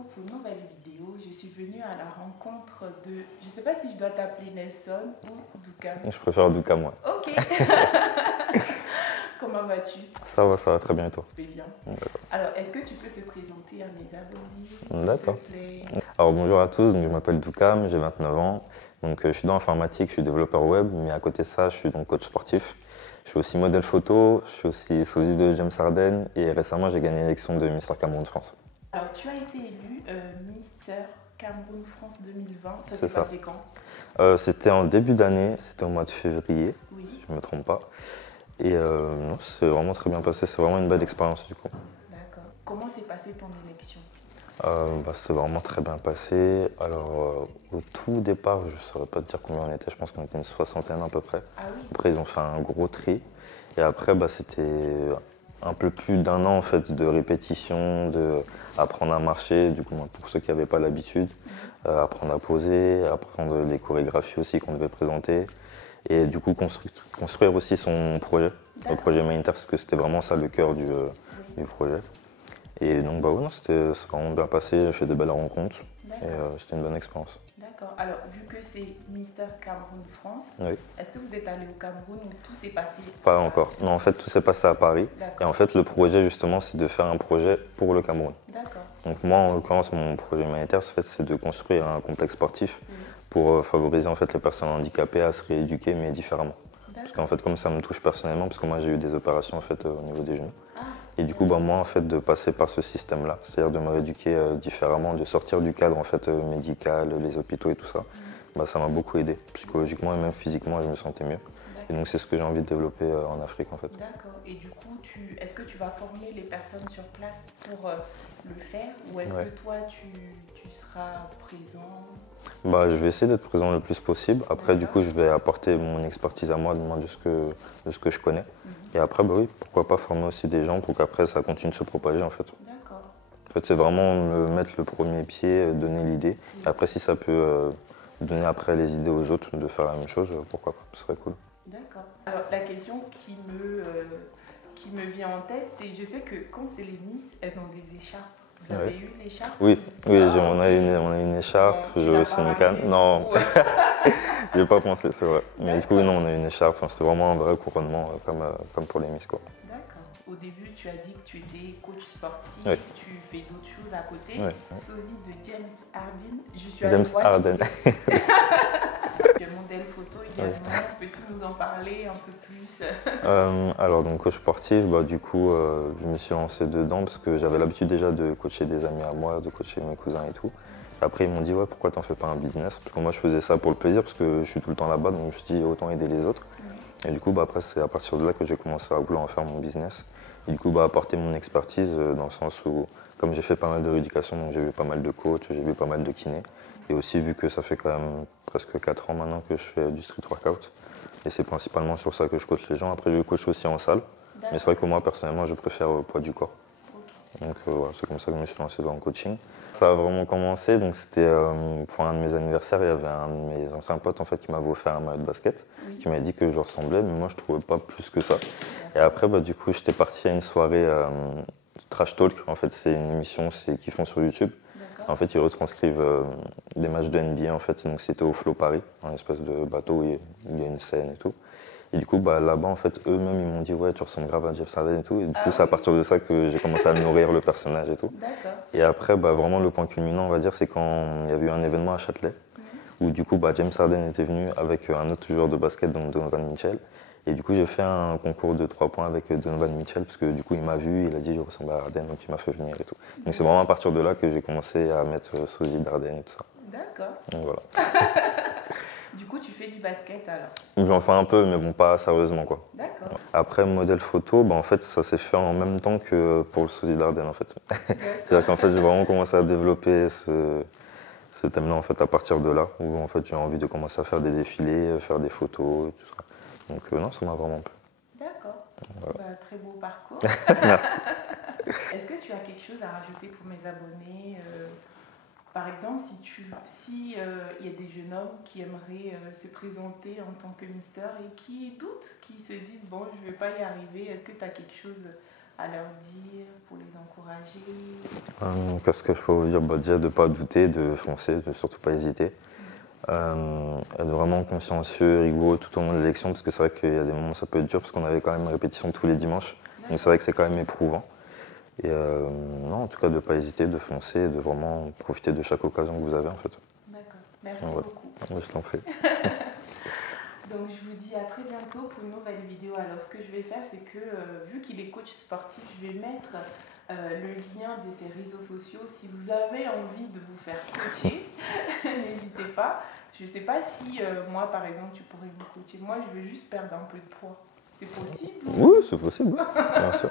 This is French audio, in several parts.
retrouve pour une nouvelle vidéo. Je suis venue à la rencontre de... Je ne sais pas si je dois t'appeler Nelson ou Doukam. Je préfère Doukam, moi. Ok. Comment vas-tu? Ça va très bien et toi? Je vais bien. D'accord. Alors, est-ce que tu peux te présenter à mes abonnés, D'accord. s'il te plaît? Alors bonjour à tous, donc, je m'appelle Doukam, j'ai 29 ans. Donc, je suis dans l'informatique, je suis développeur web, mais à côté de ça, je suis donc coach sportif. Je suis aussi modèle photo, je suis aussi sosie de James Harden et récemment, j'ai gagné l'élection de Mister Cameroun France. Alors, tu as été élu Mister Cameroun France 2020. Ça C'est s'est ça. passé quand? C'était en début d'année, c'était au mois de février, Oui. si je ne me trompe pas. Et non, c'est vraiment très bien passé, c'est vraiment une belle expérience du coup. D'accord. Comment s'est passée ton élection? C'est vraiment très bien passé. Alors, au tout départ, je ne saurais pas te dire combien on était, je pense qu'on était une soixantaine à peu près. Ah oui? Après, ils ont fait un gros tri. Et après, c'était un peu plus d'un an en fait, de répétition, de apprendre à marcher, du coup, pour ceux qui n'avaient pas l'habitude, apprendre à poser, apprendre les chorégraphies aussi qu'on devait présenter. Et du coup, construire aussi son projet, le projet Mindter, parce que c'était vraiment ça le cœur du projet. Et donc, ouais, non, c'est vraiment bien passé, j'ai fait de belles rencontres et c'était une bonne expérience. D'accord. Alors, vu que c'est Mister Cameroun France, Oui. est-ce que vous êtes allé au Cameroun ou tout s'est passé? Pas encore. Non, en fait, tout s'est passé à Paris. Et en fait, le projet, justement, c'est de faire un projet pour le Cameroun. D'accord. Donc, moi, en l'occurrence, mon projet humanitaire, en fait, c'est de construire un complexe sportif pour favoriser en fait, les personnes handicapées à se rééduquer, mais différemment. Parce qu'en fait, comme ça me touche personnellement, parce que moi, j'ai eu des opérations en fait, au niveau des genoux. Et du coup, moi, en fait, de passer par ce système-là, c'est-à-dire de me rééduquer différemment, de sortir du cadre en fait, médical, les hôpitaux et tout ça, ça m'a beaucoup aidé. Psychologiquement et même physiquement, je me sentais mieux. Et donc, c'est ce que j'ai envie de développer en Afrique, en fait. D'accord. Et du coup, est-ce que tu vas former les personnes sur place pour le faire? Ou est-ce que toi, tu seras présent? Je vais essayer d'être présent le plus possible. Après, du coup, je vais apporter mon expertise à moi, de ce que je connais. Et après, oui, pourquoi pas former aussi des gens pour qu'après, ça continue de se propager, en fait. D'accord. En fait, c'est vraiment me mettre le premier pied, donner l'idée. Et après, si ça peut donner après les idées aux autres de faire la même chose, pourquoi pas, ce serait cool. D'accord. Alors, la question qui me vient en tête, c'est, je sais que quand c'est les Miss, elles ont des écharpes. Vous avez eu l'écharpe? Oui, on a une écharpe, j'ai aussi une canne. Non, j'ai pas pensé, c'est vrai. Mais du coup, non, on a une écharpe, c'était vraiment un vrai couronnement comme pour les Miss, quoi. D'accord. Au début, tu as dit que tu étais coach sportif, tu fais d'autres choses à côté. Sosie de James Harden. Je suis allée voir Harden. Tu es modèle photo également. Peux-tu nous en parler un peu plus? Alors, donc, coach sportif, du coup, je me suis lancé dedans parce que j'avais l'habitude déjà de coacher des amis à moi, de coacher mes cousins et tout. Après, ils m'ont dit, pourquoi t'en fais pas un business? Parce que moi, je faisais ça pour le plaisir, parce que je suis tout le temps là-bas, donc je me suis dit, autant aider les autres. Et du coup, après, c'est à partir de là que j'ai commencé à vouloir en faire mon business. Et du coup, apporter mon expertise dans le sens où, comme j'ai fait pas mal de rééducation, donc j'ai vu pas mal de coachs, j'ai vu pas mal de kinés. Et aussi, vu que ça fait quand même presque 4 ans maintenant que je fais du street workout. Et c'est principalement sur ça que je coach les gens. Après, je coach aussi en salle. Mais c'est vrai que moi, personnellement, je préfère le poids du corps. Donc voilà, c'est comme ça que je me suis lancé dans le coaching. Ça a vraiment commencé, donc c'était pour un de mes anniversaires, il y avait un de mes anciens potes en fait, qui m'avait offert un maillot de basket, qui m'a dit que je ressemblais, mais moi je trouvais pas plus que ça. Et après, du coup, j'étais parti à une soirée Trash Talk, en fait, c'est une émission qu'ils font sur YouTube. En fait, ils retranscrivent des matchs de NBA, en fait, donc c'était au Flow Paris, un espèce de bateau où il y a une scène et tout. Et du coup, là-bas, en fait, eux-mêmes, ils m'ont dit, ouais, tu ressembles grave à Jeff Harden et tout. Et du coup, c'est à partir de ça que j'ai commencé à nourrir le personnage et tout. Et après, vraiment, le point culminant, on va dire, c'est quand il y a eu un événement à Châtelet, où du coup, James Harden était venu avec un autre joueur de basket, donc Donovan Mitchell. Et du coup, j'ai fait un concours de 3 points avec Donovan Mitchell, parce que du coup, il m'a vu, il a dit, je ressemble à Harden, donc il m'a fait venir et tout. Donc c'est vraiment à partir de là que j'ai commencé à mettre sosie d'Harden et tout ça. D'accord. Donc voilà. Du coup, tu fais du basket alors? J'en fais un peu, mais bon, pas sérieusement, quoi. D'accord. Après, modèle photo, en fait, ça s'est fait en même temps que pour le sosie d'Ardenne, en fait. C'est-à-dire qu'en fait, j'ai vraiment commencé à développer ce thème-là, en fait, à partir de là, où en fait, j'ai envie de commencer à faire des défilés, faire des photos, et tout ça. Donc non, ça m'a vraiment plu. D'accord. Voilà. Très beau parcours. Merci. Est-ce que tu as quelque chose à rajouter pour mes abonnés? Par exemple, si y a des jeunes hommes qui aimeraient se présenter en tant que Mister et qui doutent, qui se disent, bon, je ne vais pas y arriver, est-ce que tu as quelque chose à leur dire pour les encourager? Qu'est-ce que je peux vous dire? Déjà de ne pas douter, de foncer, de surtout pas hésiter. Être vraiment consciencieux, rigoureux tout au long de l'élection, parce que c'est vrai qu'il y a des moments où ça peut être dur, parce qu'on avait quand même une répétition tous les dimanches. Donc c'est vrai que c'est quand même éprouvant. Et non, en tout cas, de ne pas hésiter, de foncer, de vraiment profiter de chaque occasion que vous avez en fait. D'accord, merci Ouais. beaucoup. Oui, je t'en prie. Donc je vous dis à très bientôt pour une nouvelle vidéo. Alors ce que je vais faire, c'est que vu qu'il est coach sportif, je vais mettre le lien de ses réseaux sociaux. Si vous avez envie de vous faire coacher, n'hésitez pas. Je ne sais pas si moi par exemple tu pourrais me coacher. Moi je veux juste perdre un peu de poids. C'est possible? Oui, c'est possible, bien sûr.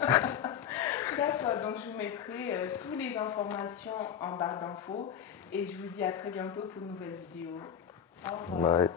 D'accord, donc je vous mettrai toutes les informations en barre d'infos et je vous dis à très bientôt pour une nouvelle vidéo. Au revoir. Bye.